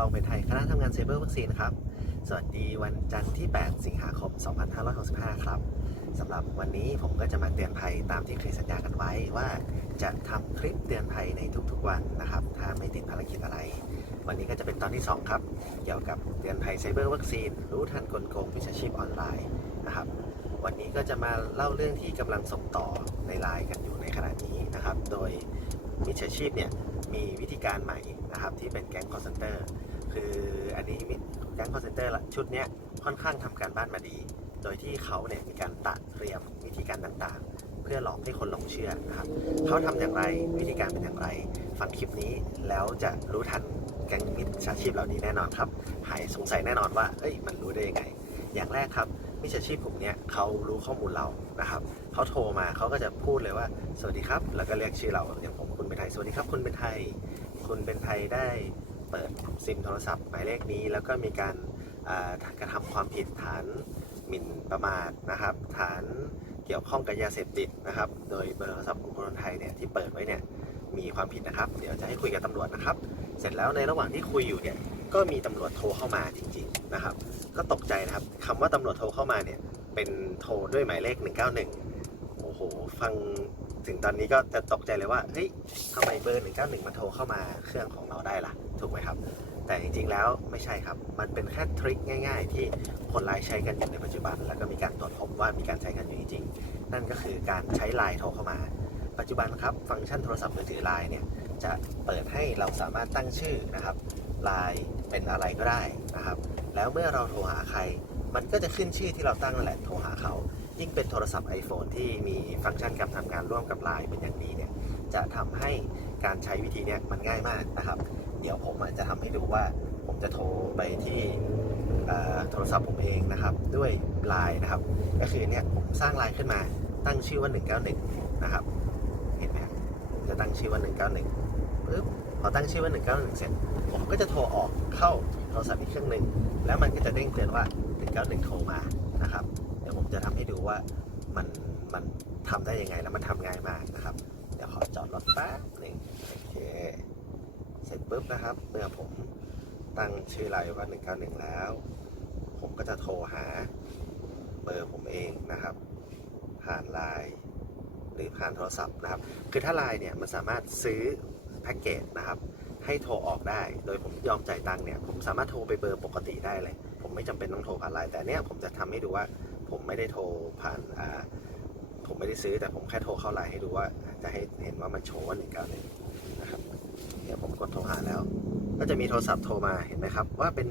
ลองเป็นไทยคณะทำงานไซเบอร์วัคซีนครับ สวัสดีวันจันทร์ที่ 8 สิงหาคม 2565 ครับสำหรับวันนี้ผมก็จะมาเตือนภัยตามที่เคยสัญญากันไว้ว่าจะทำคลิปเตือนภัยในทุกๆวันนะครับ ถ้าไม่ติดภารกิจอะไร วันนี้ก็จะเป็นตอนที่ 2 ครับ เกี่ยวกับเตือนภัยไซเบอร์วัคซีน รู้ทันกลโกงวิชาชีพออนไลน์นะครับ วันนี้ก็จะมาเล่าเรื่องที่กำลังส่งต่อในไลน์กันอยู่ในขณะนี้นะครับ โดยมิจฉาชีพเนี่ย มีวิธีการใหม่นะครับที่เป็นแก๊งคอร์เซนเตอร์คืออันนี้มิแก๊งคอร์เซนเตอร์ชุดนี้ค่อนข้างทำการบ้านมาดี โดยที่เขาเนี่ยมีการตัดเตรียมวิธีการต่างๆ เพื่อหลอกให้คนหลงเชื่อนะครับเขาทำอย่างไรวิธีการเป็นอย่างไรฟังคลิปนี้แล้วจะรู้ทันแก๊งมิจฉาชีพเหล่านี้แน่นอนครับหายสงสัยแน่นอนว่าเอ้ยมันรู้ได้ยังไง อย่างแรกครับ มิจฉาชีพกลุ่มเนี้ยเขารู้ข้อมูลเรานะครับเขาโทรมาเขาก็จะพูดเลยว่า สวัสดีครับ แล้วก็เรียกชื่อเราอย่างผมคุณเป็นไทยสวัสดีครับ คุณเป็นไทย คุณเป็นไทยได้เปิดซิมโทรศัพท์หมายเลขนี้ แล้วก็มีการกระทำความผิดฐานหมิ่นประมาทนะครับ ฐานเกี่ยวข้องกับยาเสพติดนะครับ โดยเบอร์โทรศัพท์ของคนไทยเนี่ยที่เปิดไว้เนี่ยมีความผิดนะครับ เดี๋ยวจะให้คุยกับตำรวจนะครับ เสร็จแล้วในระหว่างที่คุยอยู่เนี่ย ก็มีตำรวจโทรเข้ามาจริงๆนะครับ ก็ตกใจนะครับคำว่าตำรวจโทรเข้ามาเนี่ยเป็นโทรด้วยหมายเลข 191 โอ้โห ฟังถึงตอนนี้ก็จะตกใจเลยว่า เฮ้ยทำไมเบอร์ 191มันโทรเข้ามาเครื่องของเราได้ล่ะ ถูกไหมครับ แต่จริงๆแล้วไม่ใช่ครับ มันเป็นแค่ทริคง่าย ๆ ที่คนร้ายใช้กันอยู่ในปัจจุบัน แล้วก็มีการตรวจพบว่ามีการใช้กันอยู่จริงๆ นั่นก็คือการใช้ไลน์โทรเข้ามา ปัจจุบันครับ ฟังก์ชันโทรศัพท์มือถือไลน์เนี่ย จะเปิดให้เราสามารถตั้งชื่อนะครับ ไลน์เป็นอะไรก็ได้นะครับ แล้วเมื่อเราโทรหาใคร มันก็จะขึ้นชื่อที่เราตั้งนั่นแหละโทรหาเขา ยิ่งเป็นโทรศัพท์ iPhone ที่มีฟังก์ชันการทำงานร่วมกับไลน์เป็นอย่างดีเนี่ยจะทำให้การใช้วิธีเนี้ยมันง่ายมากนะครับ เดี๋ยวผมอาจจะทำให้ดูว่าผมจะโทรไปที่โทรศัพท์ผมเองนะครับ ด้วยไลน์นะครับ ก็คือเนี่ยผมสร้างไลน์ขึ้นมาตั้งชื่อว่า 191 นะครับ เห็นไหมครับผมจะตั้งชื่อว่า 191ปึ๊บ พอตั้งชื่อว่า 191 เสร็จ ผมก็จะโทรออกเข้าโทรศัพท์อีกเครื่องหนึ่ง แล้วมันก็จะเด้งเตือนว่า 191 โทรมานะครับ เดี๋ยวผมจะทำให้ดูว่ามันมันทำได้ยังไงแล้วมันทำง่ายมากนะครับ เดี๋ยวขอจอดรถแป๊บหนึ่งโอเค เสร็จปุ๊บนะครับ เมื่อผมตั้งชื่อไลน์ว่า 191 แล้ว ผมก็จะโทรหาเบอร์ผมเองนะครับ ผ่านไลน์หรือผ่านโทรศัพท์นะครับ คือถ้าไลน์เนี่ยมันสามารถซื้อ พ็กเกจนะครับให้โทรออกได้ โดยผมยอมจ่ายตังค์เนี่ยผมสามารถโทรไปเบอร์ปกติได้เลย ผมไม่จำเป็นต้องโทรผ่านไลน์แต่เนี้ยผมจะทำให้ดูว่าผมไม่ได้โทรผ่านอ่าผมไม่ได้ซื้อแต่ผมแค่โทรเข้าไลน์ให้ดูว่า จะให้เห็นว่ามันโชว์ว่า191นะครับเดี๋ยวผมกดโทรหาแล้ว ก็จะมีโทรศัพท์โทรมาเห็นไหมครับว่าเป็น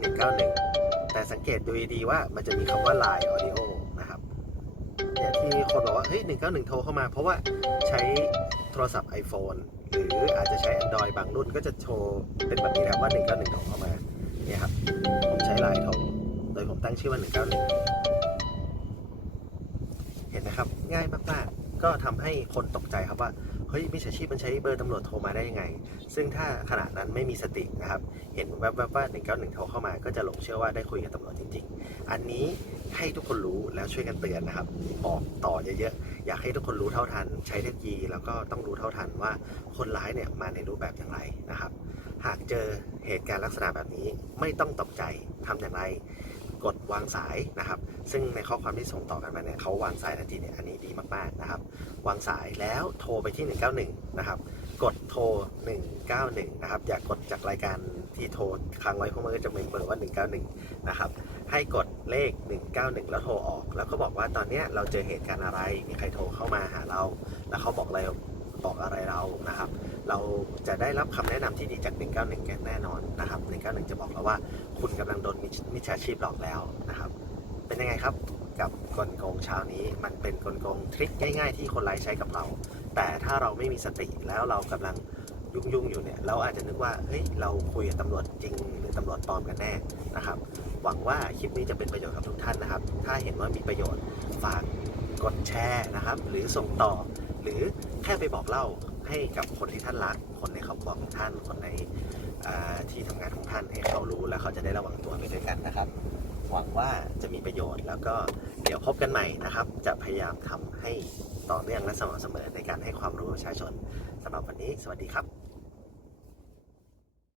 191 แต่สังเกตดูดีๆว่ามันจะมีคำว่า Line Audio นะครับเนี่ยที่คนบอกว่าเฮ้ย191 โทรเข้ามา เพราะว่าใช้โทรศัพท์ iPhone รืออาจจะใช้ Android บางรุ่นก็จะโชว์เป็นแบบนี้นะครับว่า 191โทรเข้ามาเนี่ยครับ ผมใช้ไลน์โทรโดยผมตั้งชื่อว่า191 เห็นนะครับง่ายมากๆ ก็ทำให้คนตกใจครับว่า เฮ้ยมิจฉาชีพมันใช้เบอร์ตำรวจโทรมาได้ยังไง ซึ่งถ้าขณะนั้นไม่มีสตินะครับ เห็นแวบๆว่า191โทรเข้ามา ก็จะหลงเชื่อว่าได้คุยกับตำรวจจริงๆ อันนี้ให้ทุกคนรู้แล้วช่วยกันเตือนนะครับบอกต่อเยอะๆ อยากให้ทุกคนรู้เท่าทัน ใช้เทคโนโลยีแล้วก็ต้องรู้เท่าทันว่าคนร้ายเนี่ยมาในรูปแบบอย่างไรนะครับ หากเจอเหตุการณ์ลักษณะแบบนี้ไม่ต้องตกใจทำอย่างไร กดวางสายนะครับ ซึ่งในข้อความที่ส่งต่อกันมาเนี่ยเขาวางสายทันทีเนี่ยอันนี้ดีมากๆนะครับ วางสายแล้วโทรไปที่ 191 นะครับ กดโทร 191 นะครับ อย่ากกดจากรายการที่โทรค้างไว้เพราะมันก็จะเป็นเบอร์ว่า 191 นะครับ ให้กดเลข 191 แล้วโทรออก แล้วก็บอกว่าตอนเนี้ยเราเจอเหตุการณ์อะไร มีใครโทรเข้ามาหาเรา แล้วเขาบอกอะไร บอกอะไรเรานะครับ เราจะได้รับคำแนะนำที่ดีจาก 191แแน่นอนนะครับ 191 จะบอกเราว่า คุณกำลังโดนมิจฉาชีพหลอกแล้วนะครับ เป็นยังไงครับกับกลโกงเช้านี้ มันเป็นกลโกงทริคง่าย ๆ ที่คนร้ายใช้กับเรา แต่ถ้าเราไม่มีสติแล้วเรากำลังยุ่งๆอยู่เนี่ยเราอาจจะนึกว่าเฮ้ยเราคุยกับตำรวจจริง หรือตำรวจปลอมกันแน่นะครับ หวังว่าคลิปนี้จะเป็นประโยชน์กับทุกท่านนะครับ ถ้าเห็นว่ามีประโยชน์ฝากกดแชร์นะครับ หรือส่งต่อหรือ ค่ไปบอกเล่าให้กับคนที่ท่านรัก คนในครอบครัวของท่าน คนในที่ทำงานของท่านให้เขารู้แล้วเขาจะได้ระวังตัวไปด้วยกันนะครับ หวังว่าจะมีประโยชน์ แล้วก็เดี๋ยวพบกันใหม่นะครับ จะพยายามทำให้ต่อเนื่องและสม่ำเสมอในการให้ความรู้ประชาชนสำหรับวันนี้ สวัสดีครับ